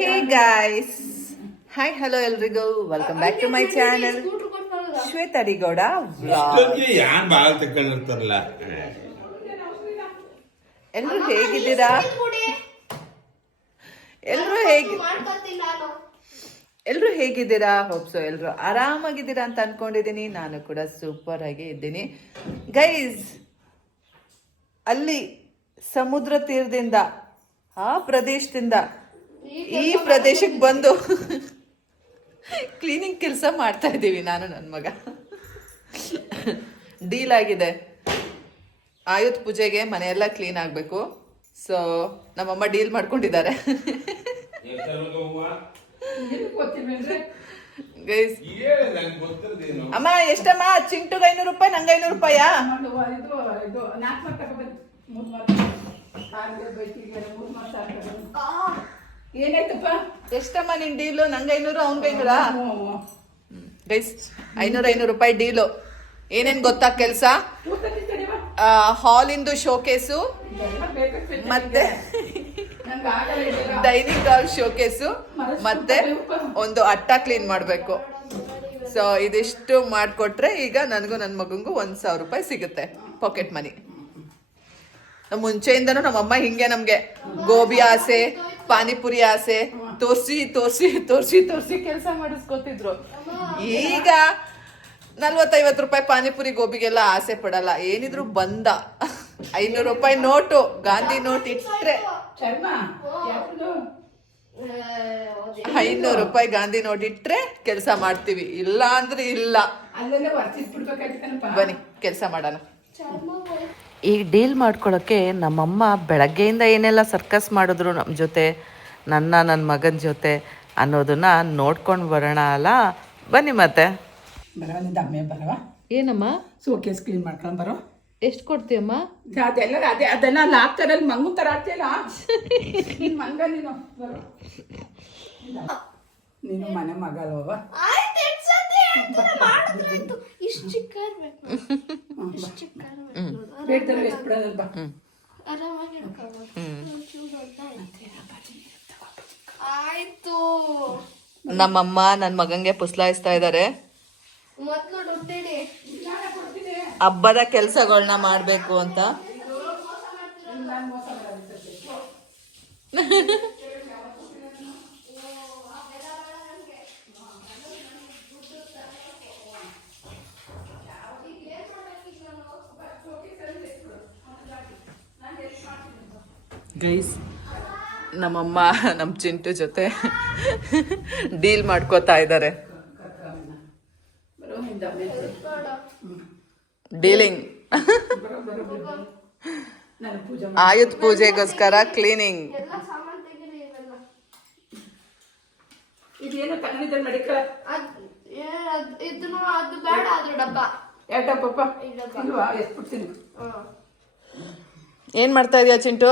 ಹೇ guys hi hello ಎಲ್ರಿಗೂ. Welcome back to my channel Shweta ಎಲ್ರು ಹೇಗಿದ್ದೀರಾ? ಎಲ್ರು ಹೇಗಿ ಎಲ್ರು ಹೇಗಿದ್ದೀರಾ? ಹೋಪ್ಸೋ ಎಲ್ರು ಆರಾಮಾಗಿದ್ದೀರಾ ಅಂತ ಅನ್ಕೊಂಡಿದ್ದೀನಿ ನಾನು ಕೂಡ ಸೂಪರ್ ಆಗಿ ಇದ್ದೀನಿ. ಗೈಸ್ ಅಲ್ಲಿ ಸಮುದ್ರ ತೀರದಿಂದ ಆ ಪ್ರದೇಶದಿಂದ ಈ ಪ್ರದೇಶಕ್ಕೆ ಬಂದು ಕ್ಲೀನಿಂಗ್ ಕೆಲಸ ಮಾಡ್ತಾ ಇದ್ದೀವಿ ನಾನು ನನ್ನ ಮಗ. ಡೀಲ್ ಆಗಿದೆ. ಆಯುಧ ಪೂಜೆಗೆ ಮನೆಯೆಲ್ಲ ಕ್ಲೀನ್ ಆಗಬೇಕು. ಸೊ ನಮ್ಮಮ್ಮ ಡೀಲ್ ಮಾಡ್ಕೊಂಡಿದ್ದಾರೆ. ಅಮ್ಮ ಎಷ್ಟಮ್ಮ? ಚಿಂಟುಗೆ ಐನೂರು ರೂಪಾಯಿ ನಂಗೆ ಐನೂರು ರೂಪಾಯಾ? ಏನಾಯ್ತಪ್ಪ? ಎಷ್ಟಮ್ಮ ನಿನ್ ಡೀಲು? ನಂಗೆ ಐನೂರು ಅವ್ನ್ಗೆ ಐನೂರಾ. ಗೈಸ್ ಐನೂರು ಐನೂರು ರೂಪಾಯಿ ಡೀಲು. ಏನೇನ್ ಗೊತ್ತಾ ಕೆಲಸ. ಹಾಲಿಂದು ಶೋಕೇಸು ಮತ್ತೆ. ಡೈನಿಂಗ್ ಹಾಲ್ ಶೋಕೇಸು ಮತ್ತೆ ಒಂದು ಅಟ್ಟ ಕ್ಲೀನ್ ಮಾಡಬೇಕು. ಸೊ ಇದಿಷ್ಟು ಮಾಡಿಕೊಟ್ರೆ ಈಗ ನನಗೂ ನನ್ನ ಮಗಂಗೂ ಒಂದು ಸಾವಿರ ರೂಪಾಯಿ ಸಿಗುತ್ತೆ ಪಾಕೆಟ್ ಮನಿ ಮುಂಚೆಯಿಂದನೂ ನಮ್ಮಮ್ಮ ಹಿಂಗೆ ನಮಗೆ ಗೋಬಿ ಆಸೆ ಪಾನಿಪುರಿ ಆಸೆ ತೋರ್ಸಿ ತೋರ್ಸಿ ತೋರ್ಸಿ ತೋರ್ಸಿ ಕೆಲಸ ಮಾಡಿಸ್ಕೊತಿದ್ರು. ಈಗ ನಲ್ವತ್ತೈವತ್ತು ರೂಪಾಯಿ ಪಾನಿಪುರಿ ಗೋಬಿಗೆಲ್ಲ ಆಸೆ ಪಡಲ್ಲ. ಏನಿದ್ರು ಬಂದ. ಐನೂರು ರೂಪಾಯಿ ನೋಟು ಗಾಂಧಿ ನೋಟ್ ಇಟ್ರೆ. ಚರ್ಮ ಯಾವ್ದು? ಐನೂರು ರೂಪಾಯಿ ಗಾಂಧಿ ನೋಟ್ ಇಟ್ರೆ ಕೆಲಸ ಮಾಡ್ತೀವಿ. ಇಲ್ಲ ಅಂದ್ರೆ ಇಲ್ಲ. ಬನ್ನಿ ಕೆಲಸ ಮಾಡೋಣ. ಈ ಡೀಲ್ ಮಾಡ್ಕೊಳ್ಳೋಕ್ಕೆ ನಮ್ಮಮ್ಮ ಬೆಳಗ್ಗೆಯಿಂದ ಏನೆಲ್ಲ ಸರ್ಕಸ್ ಮಾಡಿದ್ರು ನಮ್ಮ ಜೊತೆ ನನ್ನ ನನ್ನ ಮಗನ ಜೊತೆ ಅನ್ನೋದನ್ನ ನೋಡ್ಕೊಂಡು ಬರೋಣ ಅಲ್ಲ? ಬನ್ನಿ ಮತ್ತೆ. ಬರವ ನಿಂದ ಅಮ್ಮೆ ಬರವ? ಏನಮ್ಮ? ಸೋಕೇಸ್ ಕ್ಲೀನ್ ಮಾಡ್ಕೊಂಡು ಬರೋ. ಎಷ್ಟು ಕೊಡ್ತೀಯಮ್ಮ? ಅದೆಲ್ಲ ಅದೇ ಅದೆಲ್ಲ ಅಲ್ಲಿ ಹಾಕ್ತಾರಲ್ಲಿ ಮಂಗನ್ ಥರ ಆಡ್ತಿಲ್ಲ ಮಂಗ ನೀನು ಬರೋ. ನೀನು ಮನೆ ಮಗ ಅಲ್ವವ ಇಷ್ಟು ಚಿಕ್ಕ ಇರ್ಬೇಕು ಇಷ್ಟು ಚಿಕ್ಕ ಇರ್ಬೇಕು ನೋಡು. ಬೇಡ್ತಾರೆ ಎಷ್ಟು ಬಿಡೋದಲ್ಲ ಬಾ ಆರಾಮಾಗಿ ಹಿಡ್ಕೊಬೋದು. ಒಂಚೂರು ದೊಡ್ಡ ಐತೆ. ಆಯ್ತು. ನಮ್ಮಮ್ಮ ನನ್ನ ಮಗಂಗೆ ಪುಸ್ಲಾಯಿಸ್ತಾ ಇದ್ದಾರೆ ಮೊದ್ಲು ದುಡ್ಡಿಡಿ. ಹಬ್ಬದ ಕೆಲಸಗಳನ್ನ ಮಾಡಬೇಕು ಅಂತ. ಗೈಸ್ ನಮ್ಮಮ್ಮ ನಮ್ಮ ಚಿಂಟು ಜೊತೆ ಡೀಲ್ ಮಾಡ್ಕೋತಾ ಇದ್ದಾರೆ ಡೀಲಿಂಗ್. ಆಯುಧ್ ಪೂಜೆಗೋಸ್ಕರ ಕ್ಲೀನಿಂಗ್. ಎಲ್ಲ ಸಾಮಾನ್ ತೆಗೀರಿ ಇದೇನು ಕಣ್ಣಿದ್ದಲ್ಲಿ ಮಡಿಕಳ? ಅದ್ ಏ ಅದು ಬೇಡ ಅದ್ರ ಡಬ್ಬ. ಯಾಕಪ್ಪ ಇಲ್ವಾ? ಎಷ್ಟು ಹ್ಮ್. ಏನ್ ಮಾಡ್ತಾ ಇದೀಯ ಚಿಂಟು?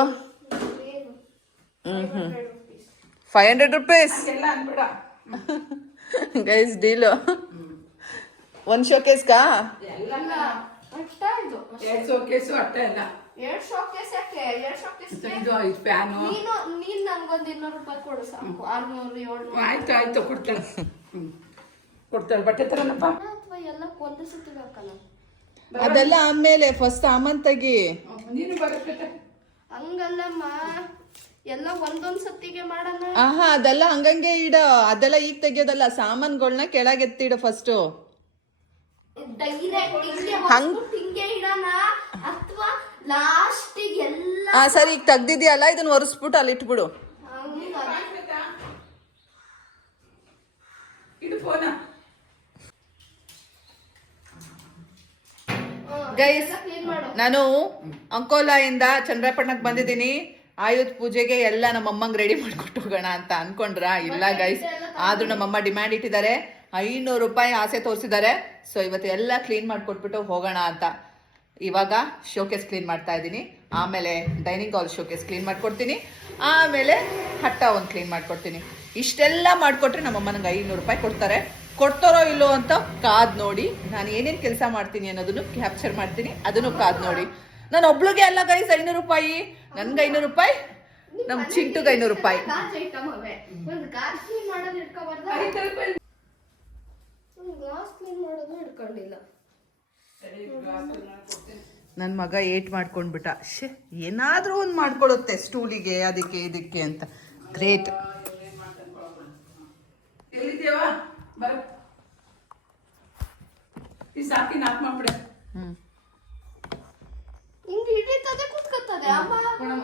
ಫೈವ್ ಹಂಡ್ರೆಡ್ ರುಪೀಸ್ ಎಲ್ಲ ಅನ್ಬೇಡ. ಗೈಸ್ ಡೀಲು ಒಂದ್ ಶೋ ಕೇಸ್ ಎರಡು ಅಟ್ಟ ಎಲ್ಲ. ಎರಡ್ ಶೋಕೇಸ್ ಯಾಕೆ? ಎರಡ್ ಶೋಕೇಸ್ ಇದು ಇದು ಫ್ಯಾನು ನೀನು ನೀನ್ ನನ್ಗೊಂದ್ ಇನ್ನೂರು ರೂಪಾಯಿ ಕೊಡು ಸಾಕು. ಆರ್ನೂರು ಏಳ್ನೂರು. ಆಯ್ತು ಆಯ್ತು ಕೊಡ್ತಾಳೆ ಬಟ್ಟೆ ತರನಪ್ಪ ಅಥವಾ ಎಲ್ಲ ಒಂದೇ ಸತಿ ಬೇಕಲ್ಲ. ಅದೆಲ್ಲ ಆಮೇಲೆ ಫಸ್ಟ್ ಸಾಮಾನ್ ತೆಗಿ ನೀನು ಬರುತ್ತೆ ಹಂಗಲ್ಲಮ್ಮ. ಎಲ್ಲ ಒಂದೊಂದ್ ಸತ್ತಿಗೆ ಮಾಡೋಣ? ಆಹಾ ಅದೆಲ್ಲ ಹಂಗಂಗೆ ಇಡ. ಅದೆಲ್ಲ ಈಗ ತೆಗಿಯೋದಲ್ಲ ಸಾಮಾನ್ಗಳನ್ನ ಕೆಳಗೆತ್ತಿಡು ಫಸ್ಟ್ ಡೈರೆಕ್ಟ್ ಹಿಂಗೆ ಹಂಗ್- ಇಡೋಣ. ಅಥವಾ ಲಾಸ್ಟಿಗೆ ಎಲ್ಲ ಆ ಸರಿ ಈಗ ತೆಗ್ದಿದ್ಯಲ್ಲ ಇದನ್ನ ಒರೆಸ್ಬಿಟ್ಟು ಅಲ್ಲಿ ಇಟ್ಬಿಡು. ಗೈಸ್ ನಾನು ಅಂಕೋಲಾಯಿಂದ ಚಂದ್ರಪಟ್ಟಣಕ್ಕೆ ಬಂದಿದ್ದೀನಿ. ಆಯುಧ್ ಪೂಜೆಗೆ ಎಲ್ಲ ನಮ್ಮಮ್ಮಂಗೆ ರೆಡಿ ಮಾಡ್ಕೊಟ್ಟು ಹೋಗೋಣ ಅಂತ ಅನ್ಕೊಂಡ್ರ? ಇಲ್ಲ ಗೈಸ್ ಆದ್ರೂ ನಮ್ಮಮ್ಮ ಡಿಮ್ಯಾಂಡ್ ಇಟ್ಟಿದ್ದಾರೆ. ಐನೂರು ರೂಪಾಯಿ ಆಸೆ ತೋರಿಸಿದ್ದಾರೆ. ಸೊ ಇವತ್ತು ಎಲ್ಲ ಕ್ಲೀನ್ ಮಾಡ್ಕೊಟ್ಬಿಟ್ಟು ಹೋಗೋಣ ಅಂತ. ಇವಾಗ ಶೋಕೇಸ್ ಕ್ಲೀನ್ ಮಾಡ್ತಾ ಇದ್ದೀನಿ. ಆಮೇಲೆ ಡೈನಿಂಗ್ ಹಾಲ್ ಶೋಕೇಸ್ ಕ್ಲೀನ್ ಮಾಡ್ಕೊಡ್ತೀನಿ. ಆಮೇಲೆ ಹಟ್ಟ ಒಂದು ಕ್ಲೀನ್ ಮಾಡ್ಕೊಡ್ತೀನಿ. ಇಷ್ಟೆಲ್ಲ ಮಾಡಿಕೊಟ್ರೆ ನಮ್ಮಮ್ಮ ನಂಗೆ ಐನೂರು ರೂಪಾಯಿ ಕೊಡ್ತಾರೆ. ಕೊಡ್ತಾರೋ ಇಲ್ಲೋ ಅಂತ ಕಾದ್ ನೋಡಿ. ನಾನು ಏನೇನು ಕೆಲಸ ಮಾಡ್ತೀನಿ ಅನ್ನೋದನ್ನು ಕ್ಯಾಪ್ಚರ್ ಮಾಡ್ತೀನಿ. ಅದನ್ನು ಕಾದ್ ನೋಡಿ. ನಾನು ಒಬ್ಳಿಗೆ ಅಲ್ಲ ಗೈಸ್ ಐನೂರು ರೂಪಾಯಿ. ನನ್ಗೆ ಐನೂರು ರೂಪಾಯಿ ನಮ್ ಚಿಂಟುಗೆ ಐನೂರು ರೂಪಾಯಿ. ನನ್ನ ಮಗ ಏಟ್ ಮಾಡ್ಕೊಂಡ್ಬಿಟ್ಟ. ಶೇ ಏನಾದರೂ ಒಂದು ಮಾಡ್ಕೊಳುತ್ತೆ ಸ್ಟೂಲಿಗೆ ಅದಕ್ಕೆ ಇದಕ್ಕೆ ಅಂತ. ಗ್ರೇಟ್. ಸಾಕಿ ನಾಲ್ಕು ಮಾಡ್ಬಿಡೆ. ಹ್ಮ್. ಹಿಂಗ್ ಹಿಡಿತದೆ ಕುತ್ಕೊತದೆ ಅಮ್ಮ ನೀನು.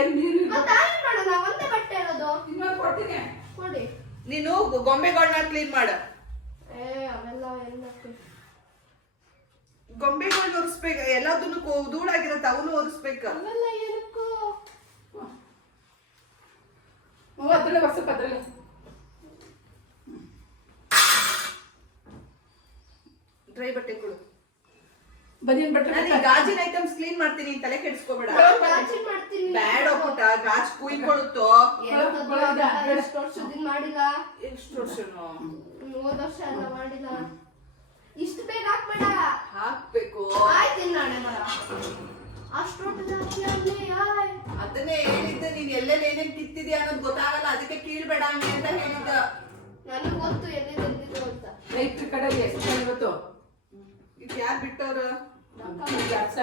ಎಲ್ಲಿ ನೀರು ಇಲ್ಲ. ಮತ್ತೆ ಏನ್ ಮಾಡೋಣ ಒಂದೇ ಬಟ್ಟೆ ಇರೋದು. ಇನ್ನೊಂದು ಕೊಡ್ತೀನಿ. ಕೊಡಿ. ನೀನು ಗೊಂಬೆಗಳನ್ನ ಕ್ಲೀನ್ ಮಾಡು. ಏ ಅವೆಲ್ಲ ಏನಕ್ಕೆ ಗೊಂಬೆಗಳನ್ನ ಒರೆಸ್ಬೇಕು. ಎಲ್ಲದನ್ನು ಧೂಳಾಗಿರುತ್ತೆ ಅವನು ಒರೆಸ್ಬೇಕು. ಅವೆಲ್ಲ ಏನಕ್ಕೂ? ಹ್ಞೂ ಅದ್ರಲ್ಲೇ ಹೊಸ ಅದ್ರಲ್ಲೇ. ಡ್ರೈ ಬಟ್ಟೆ ಕೊಡು. ಬನಿಯನ್ ಬಟ್ಟೆ ನಾನು ಈ ಗಾಜಿನ ಐಟಮ್ಸ್ ಕ್ಲೀನ್ ಮಾಡ್ತೀನಿ ತಲೆ ಕೆಡಿಸ್ಕೋಬೇಡ. ಗಾಜಿ ಮಾಡ್ತೀನಿ. ಬ್ಯಾಡ್ ಹೋಗುತ್ತ ಗಾಜ್ ಕುಯ್ಕೊಳ್ಳುತ್ತೋ ಎಷ್ಟು ವರ್ಷದಿಂದ ಮಾಡಿಲ್ಲ. ಎಷ್ಟು ವರ್ಷ ವರ್ಷ ಎಲ್ಲ ಮಾಡಿಲ್ಲ. ಇಷ್ಟು ಬೇಗ ಹಾಕ್ಬೇಡ. ಹಾಕ್ಬೇಕು. ಆಯ್ತು ನಾಳೆ ಮರ ಅದನ್ನೇ ಹೇಳಿದ್ದೆ ನೀನ್ ಎಲ್ಲೆಲ್ಲಿ ಏನೇನ್ ಕಿತ್ತಿದ್ಯಾ ಅನ್ನೋದು ಗೊತ್ತಾಗಲ್ಲ. ಅದಕ್ಕೆ ಕೀಳ್ಬೇಡ ಹಂಗೆ ಅಂತ ಹೇಳಿದ್ದ. ನನಗೆ ಗೊತ್ತು ಎಲ್ಲಿ ಬಂದಿದ್ರು ಅಂತ. ರೈತರ ಕಡೆ ಎಷ್ಟು ಇವತ್ತು ಇದು ಯಾರು ಬಿಟ್ಟವ್ರ? ಕೆಲಸ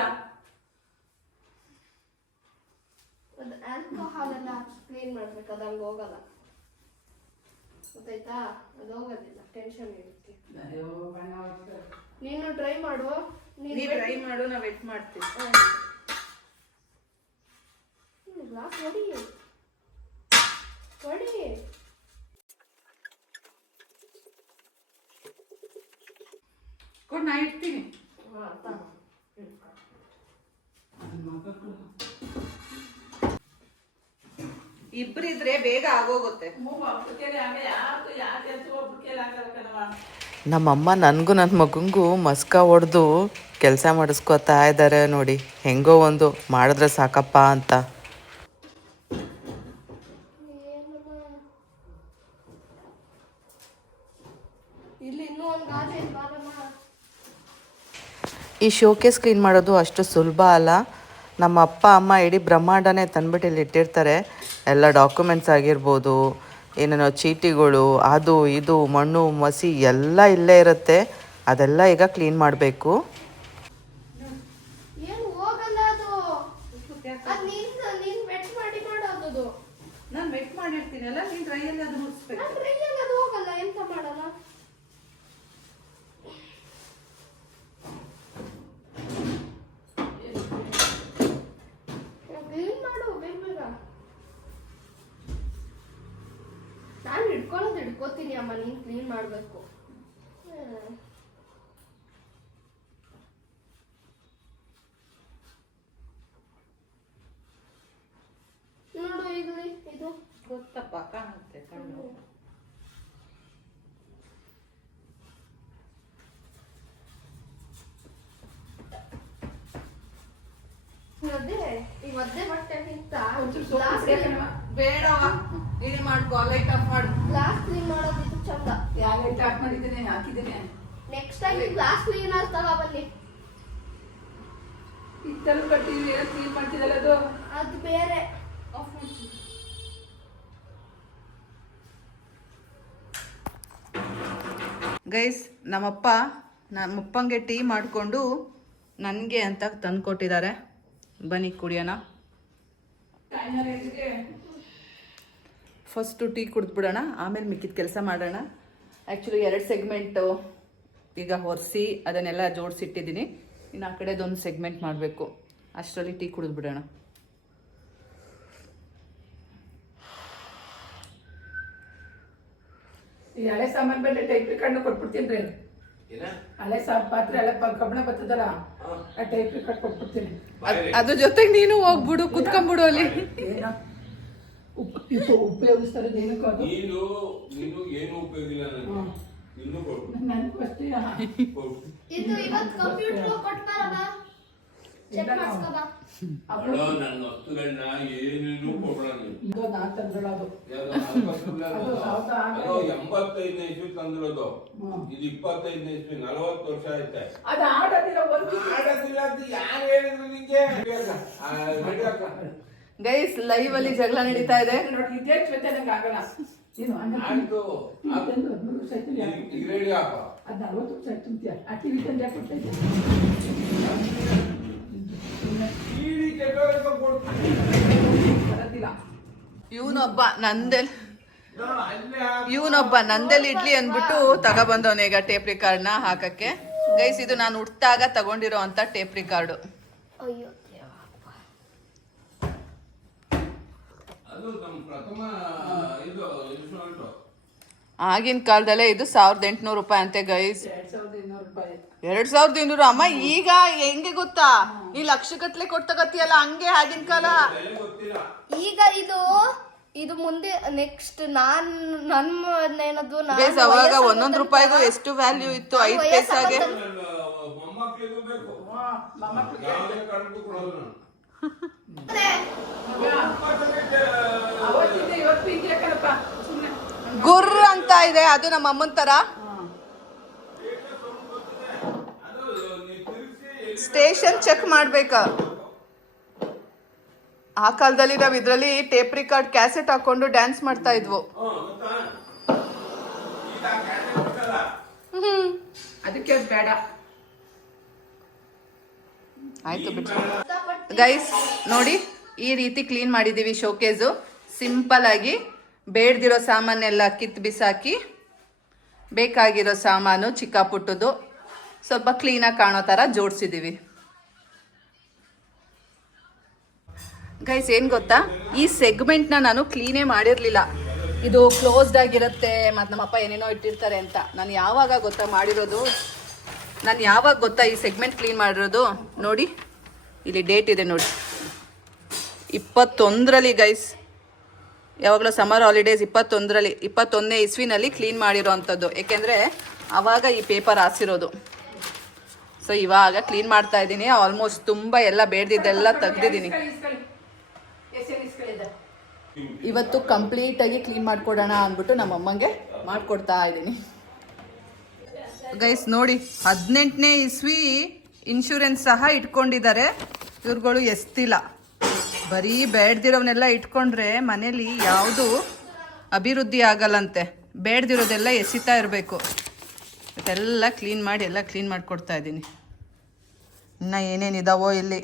ಆಲ್ಕೋಹಾಲ್ ಎಲ್ಲ ಕ್ಲೀನ್ ಮಾಡ್ಬೇಕು ಅದು ಹಂಗೆ ಹೋಗಲ್ಲ. ಗೊತ್ತಾಯ್ತಾ? ಅದು ಹೋಗೋದಿಲ್ಲ ಟೆನ್ಷನ್ ಇರುತ್ತೆ. ನೀನು ಟ್ರೈ ಮಾಡು. ನೀನು ಟ್ರೈ ಮಾಡು ನಾವ್ ವೆಟ್ ಮಾಡ್ತೀವಿ. ಗ್ಲಾಸ್ ಹೊಡಿ. ಹೊಡಿ. ಕೊಡು ನಾ ಇಡ್ತೀನಿ ಇಬ್ರಿದ್ರೆ ಬೇಗ ಆಗೋಗುತ್ತೆ. ನಮ್ಮಅಮ್ಮ ನಮ್ಮಮ್ಮ ನನಗೂ ನನ್ನ ಮಗಂಗೂ ಮಸ್ಕ ಹೊಡೆದು ಕೆಲಸ ಮಾಡಿಸ್ಕೊತಾ ಇದ್ದಾರೆ ನೋಡಿ. ಹೆಂಗೋ ಒಂದು ಮಾಡಿದ್ರೆ ಸಾಕಪ್ಪ ಅಂತ. ಇಲ್ಲಿ ಇನ್ನೂ ಒಂದು ಈ ಶೋಕೇಸ್ ಕ್ಲೀನ್ ಮಾಡೋದು ಅಷ್ಟು ಸುಲಭ ಅಲ್ಲ. ನಮ್ಮ ಅಪ್ಪ, ಅಮ್ಮ ಇಡೀ ಬ್ರಹ್ಮಾಂಡನೇ ತಂದ್ಬಿಟ್ಟು ಇಲ್ಲಿ ಇಟ್ಟಿರ್ತಾರೆ. ಎಲ್ಲ ಡಾಕ್ಯುಮೆಂಟ್ಸ್ ಆಗಿರ್ಬೋದು, ಏನೇನೋ ಚೀಟಿಗಳು, ಅದು, ಇದು, ಮಣ್ಣು, ಮಸಿ ಎಲ್ಲ ಇಲ್ಲೇ ಇರುತ್ತೆ. ಅದೆಲ್ಲ ಈಗ ಕ್ಲೀನ್ ಮಾಡಬೇಕು ಏನು ಹೋಗಲ್ಲ ಅದು ಅದು ನಿಂದು ನೀನು ವೆಟ್ ಮಾಡಿ ಮಾಡೋದು ನಾನು ವೆಟ್ ಮಾಡಿರ್ತೀನಲ್ಲ ನೀನ್ ಡ್ರೈಯಲ್ಲಿ ಅದು ಮುಗಿಸ್ಬೇಕು ನಾನು ರಿಯಲ್ ಅದು ಹೋಗಲ್ಲ ಎಂತ ಮಾಡಲ್ಲ ಕ್ಲೀನ್ ಮಾಡು ಬೇಗ ಬೇಗ ನಾನು ಹಿಡ್ಕೊಳ್ಳೋದು ಹಿಡ್ಕೋತೀನಿ ಅಮ್ಮ ನೀನು ಕ್ಲೀನ್ ಮಾಡಬೇಕು ನೋಡು ಇಲ್ಲಿ ಇದು ಗೊತ್ತಪ್ಪ ಕಾಣುತ್ತೆ ಕಣ್ಣು ಅದೇ ಈ ಒದ್ದೆ ಬಟ್ಟೆಗಿಂತ ಒಂಚೂರು ಸೋಪ್ ಗ್ಲಾಸ್ ಬಿಡ್ಬೇಕನವ. ಬೇಡವಾ ನೀನೇ ಮಾಡ್ಕೋ ಲೈಟ್ ಆಫ್ ಮಾಡು. ಗ್ಲಾಸ್ ಕ್ಲೀನ್ ಮಾಡೋದು ಚಂದ. ಯಾವ ಲೈಟ್ ಆಫ್ ಮಾಡಿದ್ದೀನಿ ಹಾಕಿದ್ದೀನಿ. ನೆಕ್ಸ್ಟ್ ಟೈಮ್ ಗ್ಲಾಸ್ ಕ್ಲೀನ್ ಆಗ್ತಲ್ಲ ಬನ್ನಿ. ಇತ್ತಲು ಕಟ್ಟಿ ಕ್ಲೀನ್ ಮಾಡ್ತಿದ್ದಲ್ಲ ಅದು? ಅದು ಬೇರೆ. ಗೈಸ್, ನಮ್ಮಪ್ಪ ನಮ್ಮಪ್ಪಂಗೆ ಟೀ ಮಾಡಿಕೊಂಡು ನನಗೆ ಅಂತ ತಂದ್ಕೊಟ್ಟಿದ್ದಾರೆ. ಬನ್ನಿ ಕುಡಿಯೋಣ. ಫಸ್ಟು ಟೀ ಕುಡಿದ್ಬಿಡೋಣ, ಆಮೇಲೆ ಮಿಕ್ಕಿದ ಕೆಲಸ ಮಾಡೋಣ. ಆ್ಯಕ್ಚುಲಿ ಎರಡು ಸೆಗ್ಮೆಂಟು ಈಗ ಒರೆಸಿ, ಅದನ್ನೆಲ್ಲ ಜೋಡಿಸಿಟ್ಟಿದ್ದೀನಿ. ಇನ್ನು ಆ ಕಡೆದೊಂದು ಸೆಗ್ಮೆಂಟ್ ಮಾಡಬೇಕು. ಅಷ್ಟರಲ್ಲಿ ಟೀ ಕುಡಿದ್ಬಿಡೋಣ. ಈ ಹಳೆ ಸಾಮಾನು ಮೇಲೆ ಟೈಪ್ ಕಣ್ಣು ಕೊಟ್ಬಿಡ್ತೀನಿ ಹಳೆ ಸಾ ಪಾತ್ರೆ ಹಳೆ ಕಬ್ಬಣ ಬರ್ತದಲ್ಲ? ಆ ಟೈಪ್ ಕಟ್ ಕೊಟ್ಬಿಡ್ತೀನಿ. ಅದ್- ಅದ್ರ ಜೊತೆಗೆ ನೀನು ಹೋಗ್ಬಿಡು ಕುತ್ಕೊಂಡ್ಬಿಡು ಅಲ್ಲಿ. ಏನೋ? ಉಪ್ಪು ಉಪ್ಪು ಉಪಯೋಗಿಸ್ತಾರೆ ಏನಕ್ಕೂ ಅದು? ನೀನು ನೀನು ಏನು ಉಪಯೋಗ ಇಲ್ಲ ನನಗೆ ಇನ್ನು ಕೊಡು. ನನಗೂ ಅಷ್ಟೇ. ಇದು ಇವತ್ತು ಕಂಪ್ಯೂಟರ್ ಕೊಟ್ಬಾರಲ್ಲ ಚೆಕ್ ಮಾಡ್ಸ್ಕೊ ಬಾ ಅಲ್ಲೋ, ನನ್ನ ವಸ್ತುಗಳನ್ನ ಏನೇನು ಕೊಡೋಣ ತಂದಿರೋದು ಎಂಬತ್ತೈದನೇ ಇಸ್ವಿ ಇದು ಇಪ್ಪತ್ತೈದನೇ ಇಸ್ವಿ ನಲವತ್ತು ವರ್ಷ ಆಯ್ತೆ. ಅದು ಆಡೋದಿಲ್ಲ ಒಂದು ಆಡೋದಿಲ್ಲ ಅಂತ ಯಾರು ಹೇಳಿದ್ರು ನಿಂಗೆ? ಗೈಸ್ ಲೈವ್ ಅಲ್ಲಿ ಜಗಳ ನಡೀತಾ ಇದೆ. ನೋಡಿ ಇದೇ ಜೊತೆ ನಂಗೆ ಆಗಲ್ಲ ಆಯ್ತು. ರೆಡಿ ಹಾಕ ಅದು ನಲ್ವತ್ತು ವರ್ಷ ಆಯ್ತು ಕೊಡ್ತಾ ಇದ್ದೆ ಇವನೊಬ್ಬ ನಂದೆಲ್ ಇವನೊಬ್ಬ ನಂದೆಲ್ ಇಡ್ಲಿ ಅಂದ್ಬಿಟ್ಟು ತಗೊಬಂದವನ ಈಗ ಟೇಪ್ ರಿಕಾರ್ಡ್ನ ಹಾಕಕ್ಕೆ. ಗೈಸ್ ಇದು ನಾನು ಹುಟ್ಟಾಗ ತಗೊಂಡಿರೋ ಅಂತ ಟೇಪ್ ರಿಕಾರ್ಡು ಅಯ್ಯೋ ಅದು ನಮ್ಮ ಪ್ರಥಮ ಇದು ಇನ್ಸ್ಟ್ರೂಮೆಂಟ್ ಆಗಿನ ಕಾಲದಲ್ಲೇ ಇದು ಸಾವಿರದ ಎಂಟುನೂರು ರೂಪಾಯಿ ಅಂತೆ ಗೈಸ್ ಎರಡ್ ಸಾವಿರದ ಇನ್ನೂರು ಅಮ್ಮ ಈಗ ಹೆಂಗೆ ಗೊತ್ತಾ? ಈ ಲಕ್ಷಗಟ್ಲೆ ಕೊಟ್ಟು ತಗತಿಯಲ್ಲ ಹಂಗೆ ಆಗಿನ ಕಾಲ. ಈಗ ಇದು ಇದು ಮುಂದೆ ನೆಕ್ಸ್ಟ್ ನಾನ್ ನನ್ನ ಏನದು ಗೈಸ್ ಅವಾಗ ಒಂದೊಂದು ರೂಪಾಯಿಗೂ ಎಷ್ಟು ವ್ಯಾಲ್ಯೂ ಇತ್ತು? ಐದು ಪೈಸಾಗೆ ನನ್ನ ಮೊಮ್ಮಕ್ಳಿಗೂ ಬೇಕು ಹಾ, ಮೊಮ್ಮಕ್ಳಿಗೆ ಯಾವುದೇ ಕಾರಣಕ್ಕೂ ಕೊಡೋದು ನಾನು ಅವತ್ತಿಂದ ಇವತ್ತು ಹಿಂಗೆ ಕಣಪ್ಪ ಸುಮ್ಮನೆ ಗುರ್ರ ಅಂತ ಇದೆ ಅದು ನಮ್ಮ ಅಮ್ಮನ ತರ. ಸ್ಟೇಷನ್ ಚೆಕ್ ಮಾಡ್ಬೇಕ. ಆ ಕಾಲದಲ್ಲಿ ನಾವ್ ಇದ್ರಲ್ಲಿ ಟೇಪ್ ರಿಕಾರ್ಡ್ ಕ್ಯಾಸೆಟ್ ಹಾಕೊಂಡು ಡ್ಯಾನ್ಸ್ ಮಾಡ್ತಾ ಇದ್ವು. ಅದಕ್ಕೆ ಬೇಡ. ಆಯ್ತು ಬಿಟ್ಟು ಗೈಸ್ ನೋಡಿ ಈ ರೀತಿ ಕ್ಲೀನ್ ಮಾಡಿದೀವಿ ಶೋಕೇಸು ಸಿಂಪಲ್ ಆಗಿ ಬೇಡ್ದಿರೋ ಸಾಮಾನೆಲ್ಲ ಕಿತ್ತು ಬಿಸಾಕಿ ಬೇಕಾಗಿರೋ ಸಾಮಾನು ಚಿಕ್ಕ ಪುಟ್ಟದು ಸ್ವಲ್ಪ ಕ್ಲೀನಾಗಿ ಕಾಣೋ ಥರ ಜೋಡಿಸಿದ್ದೀವಿ ಗೈಸ್ ಏನು ಗೊತ್ತಾ? ಈ ಸೆಗ್ಮೆಂಟ್ನ ನಾನು ಕ್ಲೀನೇ ಮಾಡಿರಲಿಲ್ಲ. ಇದು ಕ್ಲೋಸ್ಡ್ ಆಗಿರುತ್ತೆ, ಮತ್ತು ನಮ್ಮಪ್ಪ ಏನೇನೋ ಇಟ್ಟಿರ್ತಾರೆ ಅಂತ. ನಾನು ಯಾವಾಗ ಗೊತ್ತಾ ಮಾಡಿರೋದು? ನಾನು ಯಾವಾಗ ಗೊತ್ತಾ ಈ ಸೆಗ್ಮೆಂಟ್ ಕ್ಲೀನ್ ಮಾಡಿರೋದು? ನೋಡಿ, ಇಲ್ಲಿ ಡೇಟ್ ಇದೆ ನೋಡಿ. ಇಪ್ಪತ್ತೊಂದರಲ್ಲಿ ಗೈಸ್ ಯಾವಾಗಲೂ ಸಮ್ಮರ್ ಹಾಲಿಡೇಸ್ ಇಪ್ಪತ್ತೊಂದರಲ್ಲಿ, ಇಪ್ಪತ್ತೊಂದನೇ ಇಸ್ವಿನಲ್ಲಿ ಕ್ಲೀನ್ ಮಾಡಿರೋ ಅಂಥದ್ದು ಏಕೆಂದರೆ ಆವಾಗ ಈ ಪೇಪರ್ ಹಾಸಿರೋದು. ಸೊ ಇವಾಗ ಕ್ಲೀನ್ ಮಾಡ್ತಾ ಇದ್ದೀನಿ. ಆಲ್ಮೋಸ್ಟ್ ತುಂಬ ಎಲ್ಲ ಬೇಡ್ದಿದ್ದೆಲ್ಲ ತೆಗ್ದಿದ್ದೀನಿ. ಇವತ್ತು ಕಂಪ್ಲೀಟಾಗಿ ಕ್ಲೀನ್ ಮಾಡ್ಕೊಡೋಣ ಅಂದ್ಬಿಟ್ಟು ನಮ್ಮ ಅಮ್ಮಂಗೆ ಮಾಡಿಕೊಡ್ತಾ ಇದ್ದೀನಿ. ಗೈಸ್ ನೋಡಿ, ಹದಿನೆಂಟನೇ ಇಸ್ವಿ ಇನ್ಶೂರೆನ್ಸ್ ಸಹ ಇಟ್ಕೊಂಡಿದ್ದಾರೆ. ಇವ್ರುಗಳು ಎಸ್ತಿಲ್ಲ ಬರೀ ಬೇಡ್ದಿರೋವನ್ನೆಲ್ಲ ಇಟ್ಕೊಂಡ್ರೆ ಮನೇಲಿ ಯಾವುದು ಅಭಿವೃದ್ಧಿ ಆಗಲ್ಲಂತೆ. ಬೇಡ್ದಿರೋದೆಲ್ಲ ಎಸಿತಾ ಇರಬೇಕು. ಅದೆಲ್ಲ ಕ್ಲೀನ್ ಮಾಡಿ, ಎಲ್ಲ ಕ್ಲೀನ್ ಮಾಡಿಕೊಡ್ತಾ ಇದ್ದೀನಿ. ಇನ್ನು ಏನೇನಿದಾವೋ ಇಲ್ಲಿ.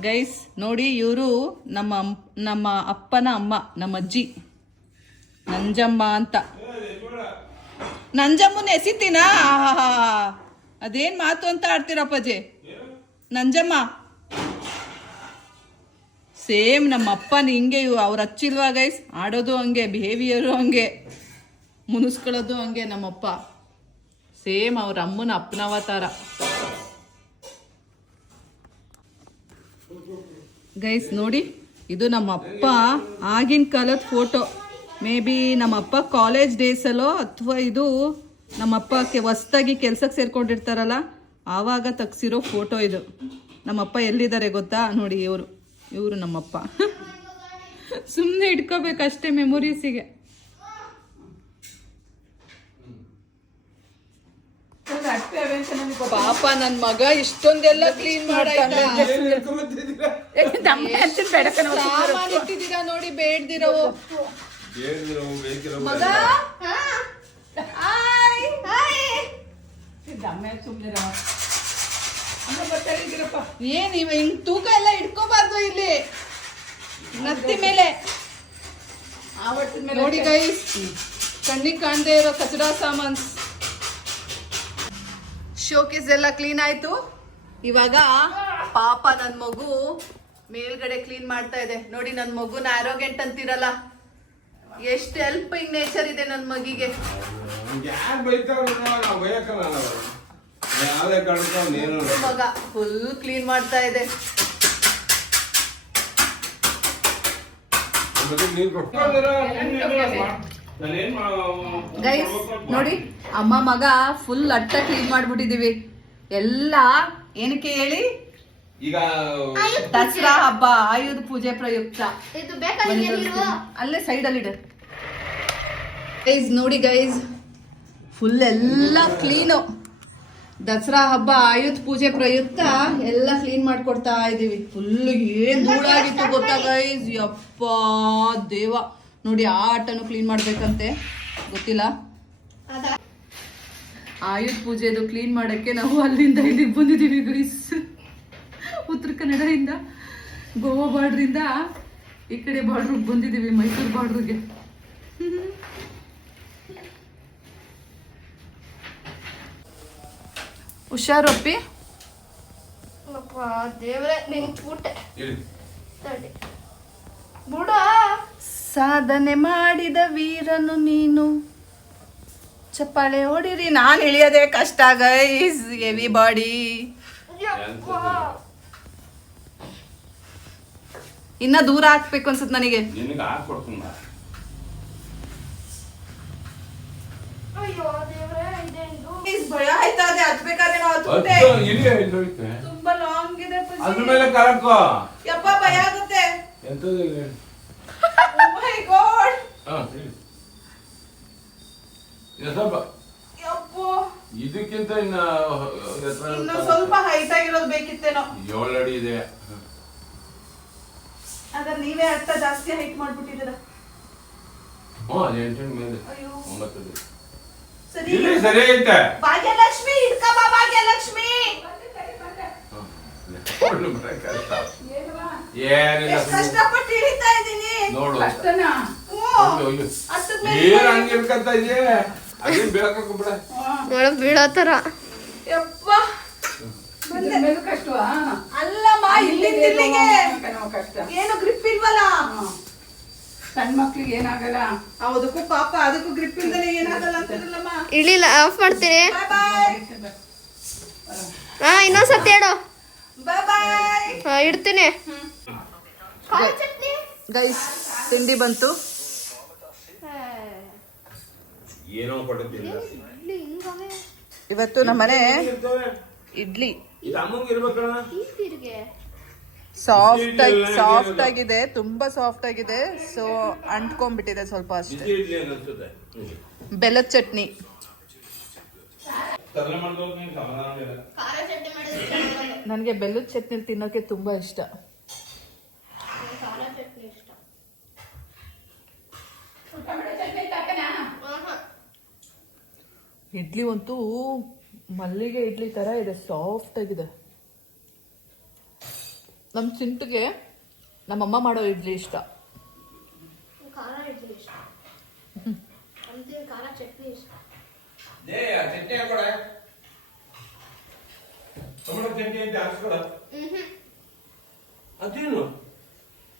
ಗೈಸ್ ನೋಡಿ ಇವರು ನಮ್ಮ ನಮ್ಮ ಅಪ್ಪನ ಅಮ್ಮ, ನಮ್ಮ ಅಜ್ಜಿ. ನಂಜಮ್ಮ ಅಂತ. ನಂಜಮ್ಮನ ಎಸಿತೀನಾ. ಅದೇನ್ ಮಾತು ಅಂತ ಆಡ್ತೀರಪ್ಪಾಜಿ ನಂಜಮ್ಮ? ಸೇಮ್ ನಮ್ಮ ಅಪ್ಪನ ಹಿಂಗೆ ಇವು ಅವ್ರು ಹಚ್ಚಿಲ್ವಾ ಗೈಸ್ ಆಡೋದು ಹಂಗೆ ಬಿಹೇವಿಯರು ಹಂಗೆ, ಮುನಿಸ್ಕೊಳ್ಳೋದು ಹಂಗೆ ನಮ್ಮಪ್ಪ ಸೇಮ್ ಅವ್ರ ಅಮ್ಮನ ಅಪ್ಪನವತಾರ ಗೈಸ್ ನೋಡಿ, ಇದು ನಮ್ಮ ಅಪ್ಪ ಆಗಿನ ಕಾಲದ ಫೋಟೋ ಮೇ ಬಿ ನಮ್ಮ ಅಪ್ಪ ಕಾಲೇಜ್ ಡೇಸಲ್ಲೋ ಅಥವಾ ಇದು ನಮ್ಮ ಅಪ್ಪಕ್ಕೆ ಹೊಸ್ದಾಗಿ ಕೆಲ್ಸಕ್ಕೆ ಸೇರ್ಕೊಂಡಿರ್ತಾರಲ್ಲ, ಆವಾಗ ತೆಗ್ಸಿರೋ ಫೋಟೋ ಇದು. ನಮ್ಮಪ್ಪ ಎಲ್ಲಿದ್ದಾರೆ ಗೊತ್ತಾ? ನೋಡಿ ಇವರು. ಇವರು ನಮ್ಮಪ್ಪ. ಸುಮ್ಮನೆ ಇಟ್ಕೋಬೇಕಷ್ಟೇ ಮೆಮೊರೀಸಿಗೆ ಪಾಪ ನನ್ನ ಮಗ ಇಷ್ಟೊಂದೆಲ್ಲ ಕ್ಲೀನ್ ಮಾಡಿದೀರ ನೋಡಿ ಬೇಡ್ದಿರವು. ಮಗ? ಬೇಡ. ಏನ್ ಇವ ಹಿಂಗ್ ತೂಕ ಎಲ್ಲ ಇಟ್ಕೋಬಾರ್ದು ಇಲ್ಲಿ? ನತ್ತಿ ಮೇಲೆ. ನೋಡಿ ಗೈಸ್ ಕಣ್ಣಿಗೆ ಕಾಣದೇ ಇರೋ ಕಚಡ ಸಾಮಾನ್ಸ್. ಶೋಕೇಸ್ ಎಲ್ಲ ಕ್ಲೀನ್ ಆಯ್ತು. ಇವಾಗ ಪಾಪ ನನ್ ಮಗು ಮೇಲ್ಗಡೆ ಕ್ಲೀನ್ ಮಾಡ್ತಾ ಇದೆ. ನೋಡಿ ನನ್ ಮಗುನ ಆರೋಗ್ಯಂಟ್ ಅಂತೀರಲ್ಲ. ಎಷ್ಟು ಹೆಲ್ಪಿಂಗ್ ನೇಚರ್ ಇದೆ ನನ್ ಮಗಿಗೆ. ಮಗ ಫುಲ್ ಕ್ಲೀನ್ ಮಾಡ್ತಾ ಇದೆ. ಗೈಸ್ ನೋಡಿ ಅಮ್ಮ ಮಗ ಫುಲ್ ಅಟ್ಟ ಕ್ಲೀನ್ ಮಾಡ್ಬಿಟ್ಟಿದೀವಿ. ಎಲ್ಲ ಏನಕ್ಕೆ ಹೇಳಿ? ಈಗ ದಸರಾ ಹಬ್ಬ ಆಯುಧ ಪೂಜೆ ಪ್ರಯುಕ್ತ. ಇದು ಬೇಕಾ ನಿಂಗೆ ನೀರು? ಅಲ್ಲೇ ಸೈಡಲ್ಲಿ ಇಡು. ಗೈಸ್ ನೋಡಿ ಗೈಸ್ ಫುಲ್ ಎಲ್ಲ ಕ್ಲೀನು ದಸರಾ ಹಬ್ಬ ಆಯುಧ ಪೂಜೆ ಪ್ರಯುಕ್ತ ಎಲ್ಲ ಕ್ಲೀನ್ ಮಾಡ್ಕೊಡ್ತಾ ಇದೀವಿ. ಫುಲ್ ಏನ್ ಧೂಳಾಗಿತ್ತು ಗೊತ್ತಾ ಗೈಸ್ ಯಪ್ಪ ದೇವ. ನೋಡಿ ಆ ಆಟನು ಕ್ಲೀನ್ ಮಾಡ್ಬೇಕಂತೆ. ಗೊತ್ತಿಲ್ಲ? ಅದ. ಆಯುಧ ಪೂಜೆದು ಕ್ಲೀನ್ ಮಾಡಕ್ಕೆ ನಾವು ಅಲ್ಲಿಂದ ಇಲ್ಲಿ ಬಂದಿದ್ದೀವಿ ಗೈಸ್ ಉತ್ತರ ಕನ್ನಡದಿಂದ ಗೋವಾ ಬಾರ್ಡ್ರಿಂದ ಈ ಕಡೆ ಬಾರ್ಡ್ರಿಗೆ ಬಂದಿದ್ದೀವಿ ಮೈಸೂರು ಬಾರ್ಡ್ರಿಗೆ ಹುಷಾರಪ್ಪಿ? ದೇವ್ರೆ ನಿಂತ್ಬಿಟ್ಟೆ ಬಿಡ. ಸಾಧನೆ ಮಾಡಿದ ವೀರನು ನೀನು. ಚಪ್ಪಾಳೆ ಹೊಡಿರಿ ನಾನು ಇಳಿಯೋದೇ ಕಷ್ಟ ಗೈಸ್ ಹೆವಿ ಬಾಡಿ ಇನ್ನ ದೂರ ಹಾಕ್ಬೇಕು ಅನ್ಸುತ್ತೆ ನನಗೆ. ಭಯ ಆಯ್ತಾ? ಇದೆ ಹತ್ಬೇಕಾದ್ರೆ ನಾವು ಹತ್ಬಿಟ್ಟೆ. ಹತ್ತು, ಇಲ್ಲಿ ಹೋಯ್ತೆ. ತುಂಬಾ ಲಾಂಗ್ ಇದೆ ಪೂಜಿ. ಅದ್ರ ಮೇಲೆ ಕರಕೋ ಯಪ್ಪ ಭಯ ಆಗುತ್ತೆ ಎಂತದು ಓ ಮೈ ಗಾಡ್ God. ಹಾ, ಇಳಿ. ಇದು ಸ್ವಲ್ಪ ಯಪ್ಪೋ. ಇದಕ್ಕಿಂತ ಇನ್ನ ಎತ್ತರ ಇನ್ನು ಸ್ವಲ್ಪ ಹೈಟ್ ಆಗಿರೋದು ಬೇಕಿತ್ತೇನೋ ಏಳು ಅಡಿ ಇದೆ ಆದ್ರೆ ನೀವೇ ಅರ್ಥ ಜಾಸ್ತಿ ಹೈಟ್ ಮಾಡ್ಬಿಟ್ಟಿದ್ದೀರ ಹ್ಞೂ ಅದು ಎಂಟು ಮೇಲೆ ಅಯ್ಯೋ. ಒಂಬತ್ತು ಅಡಿ. ಸರಿ ಸರಿ ಐತೆ ಭಾಗ್ಯಲಕ್ಷ್ಮಿ ಹಿಡ್ಕ ಬಾ ಭಾಗ್ಯಲಕ್ಷ್ಮಿ. ಏನಿಲ್ಲ ಎಷ್ಟ್ ಸುಮ್ನೆ. ಕಷ್ಟಪಟ್ಟು ಹಿಡಿತಾ ಇದ್ದೀನಿ. ನೋಡು. ಒಳಗ್ ಬೀಳೋ ಯಪ್ಪ. ಕಷ್ಟವಾ? ಅಲ್ಲಮ್ಮ ಇಲ್ಲಿಂದ ಇಲ್ಲಿಗೆ. ಏನು ಗ್ರಿಪ್ ಇಲ್ವಲ್ಲ. ಸಣ್ಣ ಮಕ್ಳಿಗೆ ಏನಾಗಲ್ಲ. ಹೌದಕ್ಕೂ ಪಾಪ ಅದಕ್ಕೂ ಗ್ರಿಪ್ ಇಲ್ದಲೆ ಏನಾಗಲ್ಲ ಅಂತಿರಲ್ಲಮ್ಮ ಇಳಿಲ್ಲ ಆಫ್ ಮಾಡ್ತೀನಿ. ಹಾ ಇನ್ನೊಂದ್ಸತಿ ಹೇಳು. ಹಾ ಇಡ್ತೀನಿ. ಗೈಸ್ ತಿಂಡಿ ಬಂತು. ಏನೋ ಇವತ್ತು ನಮ್ಮನೆ ಇಡ್ಲಿ ಸಾಫ್ಟ್ ಆಗಿ ಸಾಫ್ಟ್ ಆಗಿದೆ ತುಂಬಾ ಸಾಫ್ಟ್ ಆಗಿದೆ. ಸೊ ಅಂಟ್ಕೊಂಡ್ಬಿಟ್ಟಿದೆ ಸ್ವಲ್ಪ ಅಷ್ಟೇ. ಬೆಲ್ಲದ ಚಟ್ನಿ. ನನಗೆ ಬೆಲ್ಲದ ಚಟ್ನಿ ತಿನ್ನೋಕೆ ತುಂಬಾ ಇಷ್ಟ. ಇಡ್ಲಿ ಅಂತೂ ಮಲ್ಲಿಗೆ ಇಡ್ಲಿ ತರ ಇದೆ ಸಾಫ್ಟ್ ಆಗಿದೆ. ನಮ್ಮ ಸಿಂಟಿಗೆ ನಮ್ಮಮ್ಮ ಮಾಡೋ ಇಡ್ಲಿ ಇಷ್ಟ. ಖಾರ ಇಡ್ಲಿ ಇಷ್ಟ. ಅಂತೀನಿ ಖಾರ ಚಟ್ನಿ ಇಷ್ಟ. ಏ ಆ ಚಟ್ನಿ ಹಾಕೊಡ ಟೊಮೆಟೊ ಚಟ್ನಿ ಅಂತ ಹಾಕ್ಸ್ಕೊಡ. ಅದೇನು?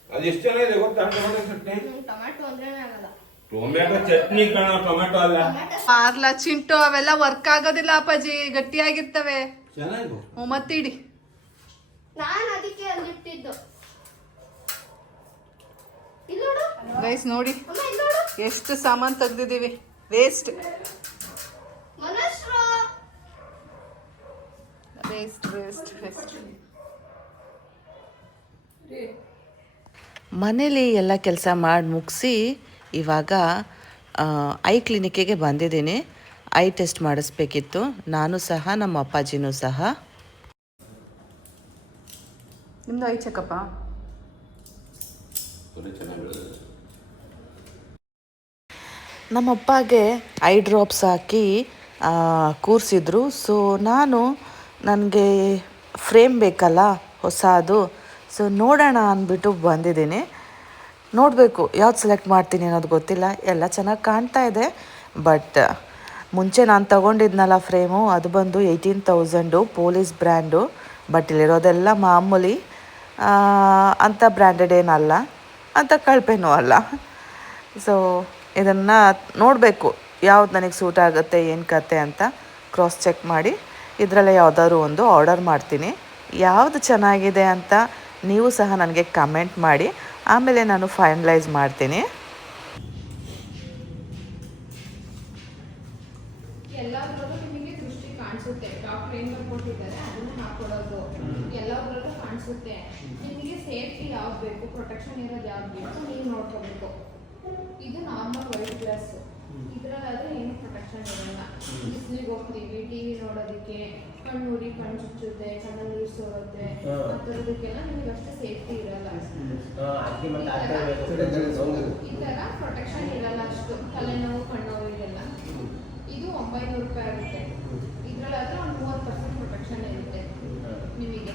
ಅದು ಎಷ್ಟು ಚೆನ್ನಾಗಿದೆ ಗೊತ್ತಾ ಟೊಮೆಟೊ ಚಟ್ನಿ? ಟೊಮ್ಯಾಟೊ ಅಂದ್ರೇನೆ ಆಗಲ್ಲ. ಟೊಮೆಟೊ ಚಟ್ನಿ ಕಣ ಟೊಮೆಟೊ ಅಲ್ಲ. ಪಾರ್ಲ ಚಿಂಟು ಅವೆಲ್ಲ ವರ್ಕ್ ಆಗೋದಿಲ್ಲ ಅಪ್ಪಾಜಿ ಗಟ್ಟಿಯಾಗಿರ್ತವೆ. ಚೆನ್ನಾಗಿ ಹ್ಞೂ ಮತ್ತಿಡಿ ನಾನು ಅದಕ್ಕೆ ಅಲ್ಲಿಟ್ಟಿದ್ದು ಇಟ್ಟಿದ್ದು ನೋಡು. ಗೈಸ್ ನೋಡಿ. ಅಮ್ಮ ಇಲ್ಲಿ ನೋಡು. ಎಷ್ಟು ಸಾಮಾನು ತೆಗ್ದಿದ್ದೀವಿ. ವೇಸ್ಟ್ ವೇಸ್ಟ್ ವೇಸ್ಟ್ ವೇಸ್ಟ್ ಮನೇಲಿ ಎಲ್ಲ ಕೆಲಸ ಮಾಡಿ ಮುಗಿಸಿ ಇವಾಗ ಐ ಕ್ಲಿನಿಕ್ಕಿಗೆ ಬಂದಿದ್ದೀನಿ. ಐ ಟೆಸ್ಟ್ ಮಾಡಿಸ್ಬೇಕಿತ್ತು. ನಾನು ಸಹ ನಮ್ಮ ಅಪ್ಪಾಜಿನೂ ಸಹ. ನಿಮ್ದು ಐ ಚೆಕಪ್ಪ ನಮ್ಮಪ್ಪಗೆ ಐ ಡ್ರಾಪ್ಸ್ ಹಾಕಿ ಕೂರಿಸಿದ್ರು. ಸೊ ನಾನು ನನಗೆ ಫ್ರೇಮ್ ಬೇಕಲ್ಲ ಹೊಸದು. ಸೊ ನೋಡೋಣ ಅಂದ್ಬಿಟ್ಟು ಬಂದಿದ್ದೀನಿ. ನೋಡಬೇಕು ಯಾವ್ದು ಸೆಲೆಕ್ಟ್ ಮಾಡ್ತೀನಿ ಅನ್ನೋದು ಗೊತ್ತಿಲ್ಲ. ಎಲ್ಲ ಚೆನ್ನಾಗಿ ಕಾಣ್ತಾ ಇದೆ. ಬಟ್ ಮುಂಚೆ ನಾನು ತಗೊಂಡಿದ್ನಲ್ಲ ಫ್ರೇಮು ಅದು ಬಂದು eighteen thousand Police brand but ಇಲ್ಲಿರೋದೆಲ್ಲ ಮಾಮೂಲಿ ಅಂಥ ಬ್ರ್ಯಾಂಡೆಡ್ ಏನಲ್ಲ, ಅಂತ ಕಳಪೆನೂ ಅಲ್ಲ. ಸೊ ಇದನ್ನು ನೋಡಬೇಕು, ಯಾವ್ದು ನನಗೆ ಸೂಟ್ ಆಗುತ್ತೆ, ಏನು ಕತೆ ಅಂತ ಕ್ರಾಸ್ ಚೆಕ್ ಮಾಡಿ, ಇದರಲ್ಲೇ ಯಾವುದಾದ್ರು ಒಂದು ಆರ್ಡರ್ ಮಾಡ್ತೀನಿ. ಯಾವುದು ಚೆನ್ನಾಗಿದೆ ಅಂತ ನೀವು ಸಹ ನನಗೆ ಕಮೆಂಟ್ ಮಾಡಿ, ಆಮೇಲೆ ನಾನು ಫೈನಲೈಸ್ ಮಾಡ್ತೀನಿ. ಎಲ್ಲ ಕಾಣಿಸುತ್ತೆ. ಡಾಕ್ಟರ್ ಏನು ಬರ್ಕೊಟ್ಟಿದ್ದಾರೆ ಹಾಕೊಡೋದು. ಹಾಕೊಳ್ಳೋದು ಕಾಣಿಸುತ್ತೆ. ನಿಮಗೆ ಸೇಫ್ಟಿ ಯಾವ್ದು ಬೇಕು ಪ್ರೊಟೆಕ್ಷನ್ ಇರೋದು ಯಾವ್ದು ಬೇಕು ನೀವು ನೋಡ್ಕೋಬೇಕು. ಇದು ನಾರ್ಮಲ್ ವೈಟ್ ಗ್ಲಾಸ್ ಇದ್ರಲ್ಲಾದ್ರೆ ಏನು ಪ್ರೊಟೆಕ್ಷನ್ ಇರಲ್ಲ. ಬಿಸಿಲಿಗೆ ಹೋಗ್ತೀವಿ ಟಿವಿ ನೋಡೋದಕ್ಕೆ ಕಣ್ಣು ಉರಿ ಕಣ್ಣು ಚುಚ್ಚುತ್ತೆ ಕಣ್ಣಲ್ಲಿ ನೀರು ಸೋರುತ್ತೆ ಆ ಥರದಕ್ಕೆಲ್ಲ ನಿಮ್ಗೆ ಅಷ್ಟು ಸೇಫ್ಟಿ ಇರಲ್ಲ. ಈ ಥರ ಪ್ರೊಟೆಕ್ಷನ್ ಇರಲ್ಲ ಅಷ್ಟು. ತಲೆನೋವು ಕಣ್ಣೋವಿಗೆಲ್ಲ ಇದು ಒಂಬೈನೂರು ರೂಪಾಯಿ ಆಗುತ್ತೆ. ಇದ್ರಲ್ಲಾದ್ರೆ ಒಂದು ಮೂವತ್ತು ಪರ್ಸೆಂಟ್ ಪ್ರೊಟೆಕ್ಷನ್ ಇರುತ್ತೆ ನಿಮಗೆ.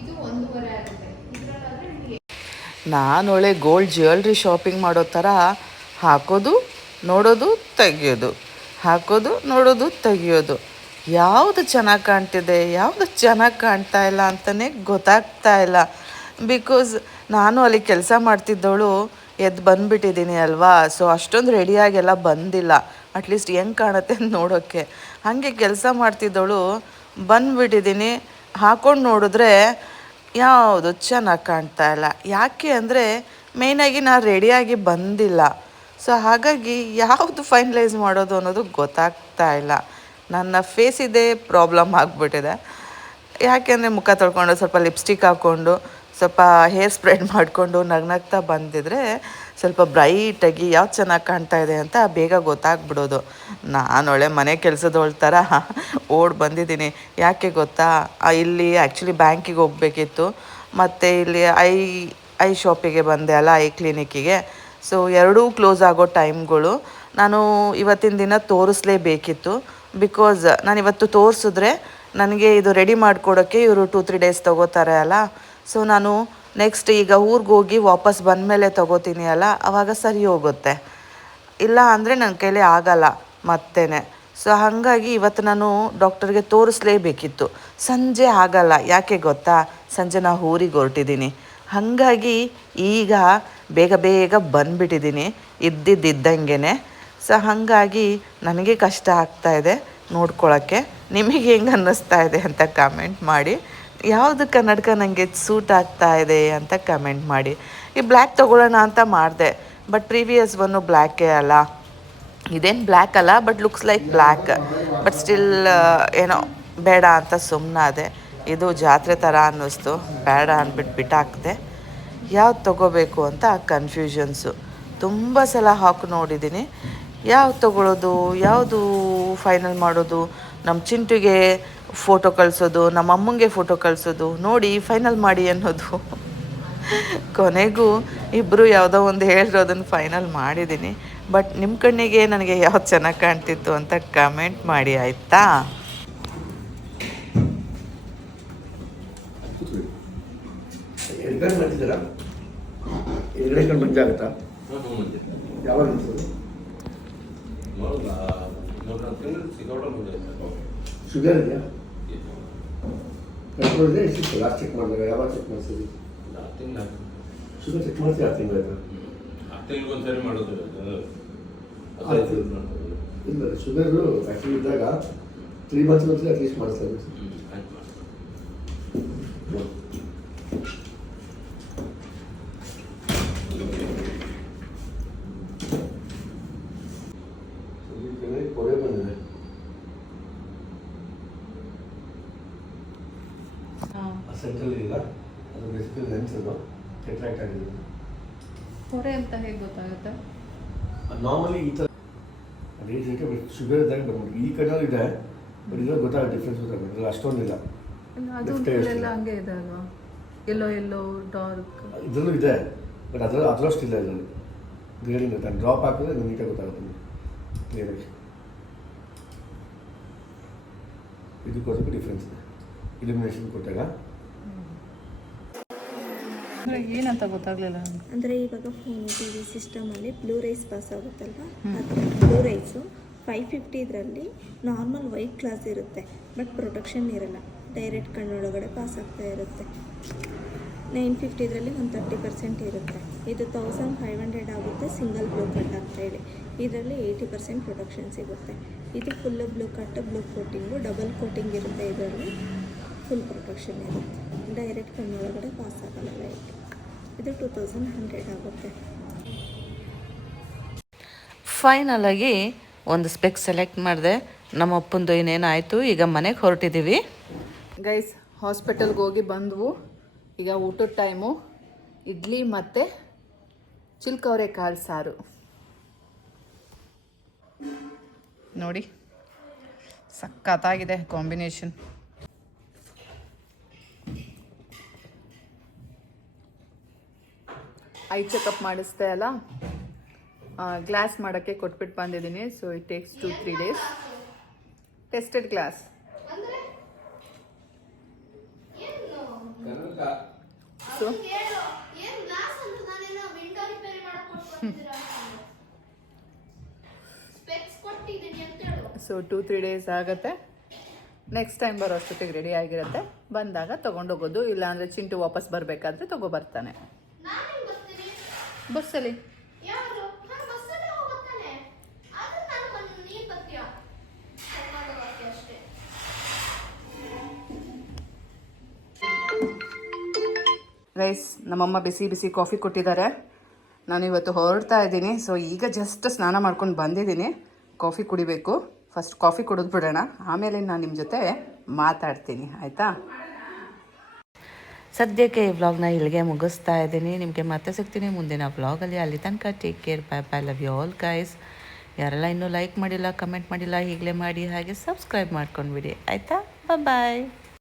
ಇದು ಒಂದೂವರೆ ಆಗುತ್ತೆ. ಇದರಲ್ಲಾದರೆ ನಿಮಗೆ ನಾನು ಒಳ್ಳೆ ಗೋಲ್ಡ್ ಜ್ಯುವೆಲ್ರಿ ಶಾಪಿಂಗ್ ಮಾಡೋ ಥರ ಹಾಕೋದು, ನೋಡೋದು, ತೆಗಿಯೋದು. ಹಾಕೋದು, ನೋಡೋದು, ತೆಗಿಯೋದು. ಯಾವುದು ಚೆನ್ನಾಗಿ ಕಾಣ್ತಿದೆ, ಯಾವುದು ಚೆನ್ನಾಗಿ ಕಾಣ್ತಾ ಇಲ್ಲ ಅಂತಲೇ ಗೊತ್ತಾಗ್ತಾ ಇಲ್ಲ. ಬಿಕಾಸ್ ನಾನು ಅಲ್ಲಿ ಕೆಲಸ ಮಾಡ್ತಿದ್ದವಳು ಎದ್ದು ಬಂದುಬಿಟ್ಟಿದ್ದೀನಿ ಅಲ್ವಾ? ಸೊ ಅಷ್ಟೊಂದು ರೆಡಿಯಾಗೆಲ್ಲ ಬಂದಿಲ್ಲ. ಅಟ್ಲೀಸ್ಟ್ ಹೆಂಗೆ ಕಾಣುತ್ತೆ ಅಂತ ನೋಡೋಕ್ಕೆ ಹಾಗೆ ಕೆಲಸ ಮಾಡ್ತಿದ್ದವಳು, ಬಂದುಬಿಟ್ಟಿದ್ದೀನಿ. ಹಾಕೊಂಡು ನೋಡಿದ್ರೆ ಯಾವುದು ಚೆನ್ನಾಗಿ ಕಾಣ್ತಾ ಇಲ್ಲ. ಯಾಕೆ ಅಂದರೆ ಮೇಯ್ನಾಗಿ ನಾನು ರೆಡಿಯಾಗಿ ಬಂದಿಲ್ಲ. ಸೊ ಹಾಗಾಗಿ ಯಾವುದು ಫೈನಲೈಸ್ ಮಾಡೋದು ಅನ್ನೋದು ಗೊತ್ತಾಗ್ತಾ ಇಲ್ಲ. ನನ್ನ ಫೇಸ್ ಇದೇ ಪ್ರಾಬ್ಲಮ್ ಆಗಿಬಿಟ್ಟಿದೆ. ಯಾಕೆಂದರೆ ಮುಖ ತೊಳ್ಕೊಂಡು ಸ್ವಲ್ಪ ಲಿಪ್ಸ್ಟಿಕ್ ಹಾಕ್ಕೊಂಡು ಸ್ವಲ್ಪ ಹೇರ್ ಸ್ಪ್ರೆಡ್ ಮಾಡಿಕೊಂಡು ನಗ್ನಗ್ತಾ ಬಂದಿದ್ರೆ ಸ್ವಲ್ಪ ಬ್ರೈಟಾಗಿ ಯಾವ್ದು ಚೆನ್ನಾಗಿ ಕಾಣ್ತಾ ಇದೆ ಅಂತ ಬೇಗ ಗೊತ್ತಾಗ್ಬಿಡೋದು. ನಾನು ಒಳ್ಳೆ ಮನೆ ಕೆಲಸದವಳ ಥರ ಓಡ್ ಬಂದಿದ್ದೀನಿ. ಯಾಕೆ ಗೊತ್ತಾ? ಇಲ್ಲಿ ಆ್ಯಕ್ಚುಲಿ ಬ್ಯಾಂಕಿಗೆ ಹೋಗಬೇಕಿತ್ತು. ಮತ್ತು ಇಲ್ಲಿ ಐ ಐ ಶಾಪಿಗೆ ಬಂದೆ ಅಲ್ಲ, ಐ ಕ್ಲಿನಿಕ್ಕಿಗೆ. ಸೊ ಎರಡೂ ಕ್ಲೋಸ್ ಆಗೋ ಟೈಮ್ಗಳು ನಾನು ಇವತ್ತಿನ ದಿನ ತೋರಿಸ್ಲೇಬೇಕಿತ್ತು. ಬಿಕಾಸ್ ನಾನು ಇವತ್ತು ತೋರಿಸಿದ್ರೆ ನನಗೆ ಇದು ರೆಡಿ ಮಾಡಿಕೊಡೋಕ್ಕೆ ಇವರು ಟೂ ತ್ರೀ ಡೇಸ್ ತೊಗೋತಾರೆ ಅಲ್ಲ. ಸೊ ನಾನು ನೆಕ್ಸ್ಟ್ ಈಗ ಊರಿಗೆ ಹೋಗಿ ವಾಪಸ್ ಬಂದಮೇಲೆ ತೊಗೋತೀನಿ ಅಲ್ಲ ಆವಾಗ ಸರಿ ಹೋಗುತ್ತೆ. ಇಲ್ಲ ಅಂದರೆ ನನ್ನ ಕೈಲಿ ಆಗಲ್ಲ ಮತ್ತೇನೆ. ಸೊ ಹಾಗಾಗಿ ಇವತ್ತು ನಾನು ಡಾಕ್ಟರ್ಗೆ ತೋರಿಸ್ಲೇಬೇಕಿತ್ತು. ಸಂಜೆ ಆಗಲ್ಲ, ಯಾಕೆ ಗೊತ್ತಾ? ಸಂಜೆ ನಾವು ಊರಿಗೆ ಹೊರಟಿದ್ದೀನಿ ಹಾಗಾಗಿ ಈಗ ಬೇಗ ಬೇಗ ಬಂದುಬಿಟ್ಟಿದ್ದೀನಿ ಇದ್ದಿದ್ದಂಗೆ ಸೊ ಹಾಗಾಗಿ ನನಗೆ ಕಷ್ಟ ಆಗ್ತಾ ಇದೆ ನೋಡ್ಕೊಳ್ಳೋಕ್ಕೆ ನಿಮಗೆ ಹೆಂಗೆ ಅನ್ನಿಸ್ತಾ ಇದೆ ಅಂತ ಕಾಮೆಂಟ್ ಮಾಡಿ. ಯಾವುದು ಕನ್ನಡಕ ನನಗೆ ಸೂಟ್ ಆಗ್ತಾ ಇದೆ ಅಂತ ಕಮೆಂಟ್ ಮಾಡಿ. ಈ ಬ್ಲ್ಯಾಕ್ ತೊಗೊಳ್ಳೋಣ ಅಂತ ಮಾಡಿದೆ ಬಟ್ ಪ್ರೀವಿಯಸ್ ಒನ್ನು ಬ್ಲ್ಯಾಕೇ ಅಲ್ಲ. ಇದೇನು ಬ್ಲ್ಯಾಕ್ ಅಲ್ಲ but looks like black but still ಏನೋ ಬೇಡ ಅಂತ ಸುಮ್ಮನಾದೆ ಇದು ಜಾತ್ರೆ ಥರ ಅನ್ನಿಸ್ತು, ಬೇಡ ಅಂದ್ಬಿಟ್ಟು ಬಿಟ್ಟಾಕ್ದೆ. ಯಾವ್ದು ತೊಗೋಬೇಕು ಅಂತ ಕನ್ಫ್ಯೂಷನ್ಸು ತುಂಬ ಸಲ ಹಾಕಿ ನೋಡಿದ್ದೀನಿ ಯಾವ್ದು ತೊಗೊಳೋದು, ಯಾವುದು ಫೈನಲ್ ಮಾಡೋದು? ನಮ್ಮ ಚಿಂಟುಗೆ ಫೋಟೋ ಕಳಿಸೋದು ನಮ್ಮ ಅಮ್ಮಂಗೆ ಫೋಟೋ ಕಳಿಸೋದು ನೋಡಿ ಫೈನಲ್ ಮಾಡಿ ಅನ್ನೋದು. ಕೊನೆಗೂ ಇಬ್ಬರು ಯಾವುದೋ ಒಂದು ಹೇಳಿರೋದನ್ನು ಫೈನಲ್ ಮಾಡಿದ್ದೀನಿ ಬಟ್ ನಿಮ್ಮ ಕಣ್ಣಿಗೆ ನನಗೆ ಯಾವ್ದು ಚೆನ್ನಾಗಿ ಕಾಣ್ತಿತ್ತು ಅಂತ ಕಮೆಂಟ್ ಮಾಡಿ ಆಯಿತಾ? ಯಾವಾಗ ಶುಗರ್ ಇದೆಯಾ ಕಂಟ್ರೋಲ್ ಇದೆ ಎಷ್ಟಿತ್ತು ಲಾಸ್ಟ್ ಚೆಕ್ ಮಾಡಿದಾಗ ಯಾವಾಗ ಚೆಕ್ ಮಾಡಿಸಿದ್ರಿ ಶುಗರ್ ಚೆಕ್ ಮಾಡಿಸಿ ಆರು ಒಂದು ತಿಂಗಳಿಗೊಂದ್ಸರಿ ಮಾಡೋದು ಆಯ್ತು. ಇಲ್ಲ ಶುಗರು ಆ್ಯಕ್ಚುಲಿ ಇದ್ದಾಗ ತ್ರೀ ಮಂತ್ಸ್ ಒಂದ್ಸರಿ ಅಟ್ಲೀಸ್ಟ್ ಮಾಡಿಸ್ತಾರೆ ಕೊರೆ ಬಂದಿದೆ ಸೆಂಟ್ರಲ್ ಇಲ್ಲ ಅದು ಬೇಸಿಕಲಿ ಲೆನ್ಸ್ ಅದು ಕೆಟ್ರಾಕ್ಟ್ ಆಗಿದೆ ಹೊರೆ ಅಂತ ಹೇಗೆ ಗೊತ್ತಾಗುತ್ತೆ ನಾರ್ಮಲಿ ಈ ಥರ ಅದೇ ರೀತಿ ಬಟ್ ಶುಗರ್ ಇದ್ದಾಗ ಬಂದ್ಬಿಟ್ಟು ಈ ಕಣ್ಣಲ್ಲಿ ಇದೆ ಬಟ್ ಇದ್ರಲ್ಲಿ ಗೊತ್ತಾಗ ಡಿಫ್ರೆನ್ಸ್ ಗೊತ್ತಾಗುತ್ತೆ ಅಷ್ಟೊಂದಿಲ್ಲ ಅದು. ಎಲ್ಲ ಹಂಗೆ ಇದೆ ಅಲ್ವಾ? ಎಲ್ಲೋ ಎಲ್ಲೋ ಡಾರ್ಕ್ ಇದರಲ್ಲೂ ಇದೆ ಬಟ್ ಅದರ ಅದರಷ್ಟಿಲ್ಲ ಇದರಲ್ಲಿ. ಗ್ರೇಡಿಂಗ್ ಇರುತ್ತೆ ಡ್ರಾಪ್ ಹಾಕಿದ್ರೆ ನಿಮ್ಗೆ ನೀಟಾಗಿ ಗೊತ್ತಾಗುತ್ತೆ ನಿಮಗೆ. ಕ್ಲಿಯರಾಗಿ ಇದಕ್ಕೋಸ್ಕರ ಡಿಫ್ರೆನ್ಸ್ ಇದೆ. ಇಲ್ಯುಮಿನೇಷನ್ ಕೊಟ್ಟಾಗ. ಅಂದರೆ ಏನಂತ ಗೊತ್ತಾಗ್ಲಿಲ್ಲ ಅಂದ್ರೆ ಅಂದರೆ ಇವಾಗ ಫೋನ್ ಟಿ ವಿ ಸಿಸ್ಟಮಲ್ಲಿ ಬ್ಲೂ ರೈಸ್ ಪಾಸ್ ಆಗುತ್ತಲ್ವಾ ಬ್ಲೂ ರೈಸು ಫೈವ್ ಫಿಫ್ಟಿ ಇದರಲ್ಲಿ ನಾರ್ಮಲ್ ವೈಟ್ ಕ್ಲಾಸ್ ಇರುತ್ತೆ, ಬಟ್ ಪ್ರೊಟೆಕ್ಷನ್ ಇರಲ್ಲ. ಡೈರೆಕ್ಟ್ ಕಣ್ಣೊಳಗಡೆ ಪಾಸ್ ಆಗ್ತಾ ಇರುತ್ತೆ. ನೈನ್ ಫಿಫ್ಟಿ ಇದರಲ್ಲಿ ಒಂದು ತರ್ಟಿ ಪರ್ಸೆಂಟ್ ಇರುತ್ತೆ. ಇದು ತೌಸಂಡ್ ಫೈವ್ ಹಂಡ್ರೆಡ್ ಆಗುತ್ತೆ ಸಿಂಗಲ್ ಬ್ಲೂ ಕಟ್ ಅಂತ ಹೇಳಿ ಇದರಲ್ಲಿ ಏಯ್ಟಿ ಪರ್ಸೆಂಟ್ ಪ್ರೊಟೆಕ್ಷನ್ ಸಿಗುತ್ತೆ. ಇದು full blue cut blue coating double coating ಇರುತ್ತೆ. ಇದರಲ್ಲಿ ಫುಲ್ ಪ್ರೊಟೆಕ್ಷನ್ ಇರುತ್ತೆ. ಡೈರೆಕ್ಟ್ ಕಣ್ಣೊಳಗಡೆ ಪಾಸ್ ಆಗಲ್ಲ ಲೈಟ್ ಇದು ಟೂ ತೌಸಂಡ್ ಹಂಡ್ರೆಡ್ ಆಗುತ್ತೆ. ಫೈನಲಾಗಿ ಒಂದು ಸ್ಪೆಕ್ ಸೆಲೆಕ್ಟ್ ಮಾಡಿದೆ. ನಮ್ಮ ಅಪ್ಪಂದು ಇನ್ನೇನಾಯಿತು ಈಗ ಮನೆಗೆ ಹೊರಟಿದ್ದೀವಿ ಗೈಸ್ ಹಾಸ್ಪಿಟಲ್ಗೆ ಹೋಗಿ ಬಂದವು. ಈಗ ಊಟದ ಟೈಮು ಇಡ್ಲಿ ಮತ್ತು ಚಿಲ್ಕವರೆ ಕಾಳು ಸಾರು. ನೋಡಿ, ಸಖತ್ತಾಗಿದೆ ಕಾಂಬಿನೇಷನ್ ಐ ಚೆಕಪ್ ಮಾಡಿಸ್ದೆ ಅಲ್ಲ? ಗ್ಲಾಸ್ ಮಾಡೋಕ್ಕೆ ಕೊಟ್ಬಿಟ್ಟು ಬಂದಿದ್ದೀನಿ. So it takes two three days tested glass ಅಂದ್ರೆ ಏನು ಕನಕ ಸೊ ಹೇಳು ಏನ್ ಗ್ಲಾಸ್ ಅಂತ ನಾನೇನೋ ವಿಂಡೋ ರಿಪೇರಿ ಮಾಡಕ್ ಕೊಟ್ಬಿಡ್ತೀರಾ ಸ್ಪೆಕ್ಸ್ ಕೊಟ್ಟಿದ್ದೀನಿ ಅಂತ ಹೇಳು. ಸೊ ಟೂ ತ್ರೀ ಡೇಸ್ ಆಗುತ್ತೆ. ನೆಕ್ಸ್ಟ್ ಟೈಮ್ ಬರೋ ಅಷ್ಟೊತ್ತಿಗೆ ರೆಡಿ ಆಗಿರುತ್ತೆ. ಬಂದಾಗ ತೊಗೊಂಡೋಗೋದು ಇಲ್ಲಾಂದರೆ ಚಿಂಟು ವಾಪಸ್ ಬರಬೇಕಾದ್ರೆ ತೊಗೊಬರ್ತಾನೆ ಬಸ್ಸಲ್ಲಿ. ರೈಸ್ ನಮ್ಮಮ್ಮ ಬಿಸಿ ಬಿಸಿ ಕಾಫಿ ಕೊಟ್ಟಿದ್ದಾರೆ. ನಾನು ಇವತ್ತು ಹೊರಡ್ತಾ ಇದ್ದೀನಿ. ಸೊ ಈಗ ಜಸ್ಟ್ ಸ್ನಾನ ಮಾಡ್ಕೊಂಡು ಬಂದಿದ್ದೀನಿ. ಕಾಫಿ ಕುಡಿಬೇಕು. ಫಸ್ಟ್ ಕಾಫಿ ಕುಡಿದು ಬಿಡೋಣ. ಆಮೇಲೆ ನಾನು ನಿಮ್ಮ ಜೊತೆ ಮಾತಾಡ್ತೀನಿ. ಆಯಿತಾ? ಸದ್ಯಕ್ಕೆ ಈ ವ್ಲಾಗ್ನ ಇಲ್ಲಿಗೆ ಮುಗಿಸ್ತಾ ಇದ್ದೀನಿ. ನಿಮಗೆ ಮತ್ತೆ ಸಿಗ್ತೀನಿ ಮುಂದಿನ ವ್ಲಾಗಲ್ಲಿ ಅಲ್ಲಿ. ತನಕ take care bye bye love you all guys ಯಾರೆಲ್ಲ ಇನ್ನೂ ಲೈಕ್ ಮಾಡಿಲ್ಲ ಕಮೆಂಟ್ ಮಾಡಿಲ್ಲ ಈಗಲೇ ಮಾಡಿ ಹಾಗೆ ಸಬ್ಸ್ಕ್ರೈಬ್ ಮಾಡ್ಕೊಂಡ್ಬಿಡಿ. ಆಯಿತಾ? ಬಾಯ್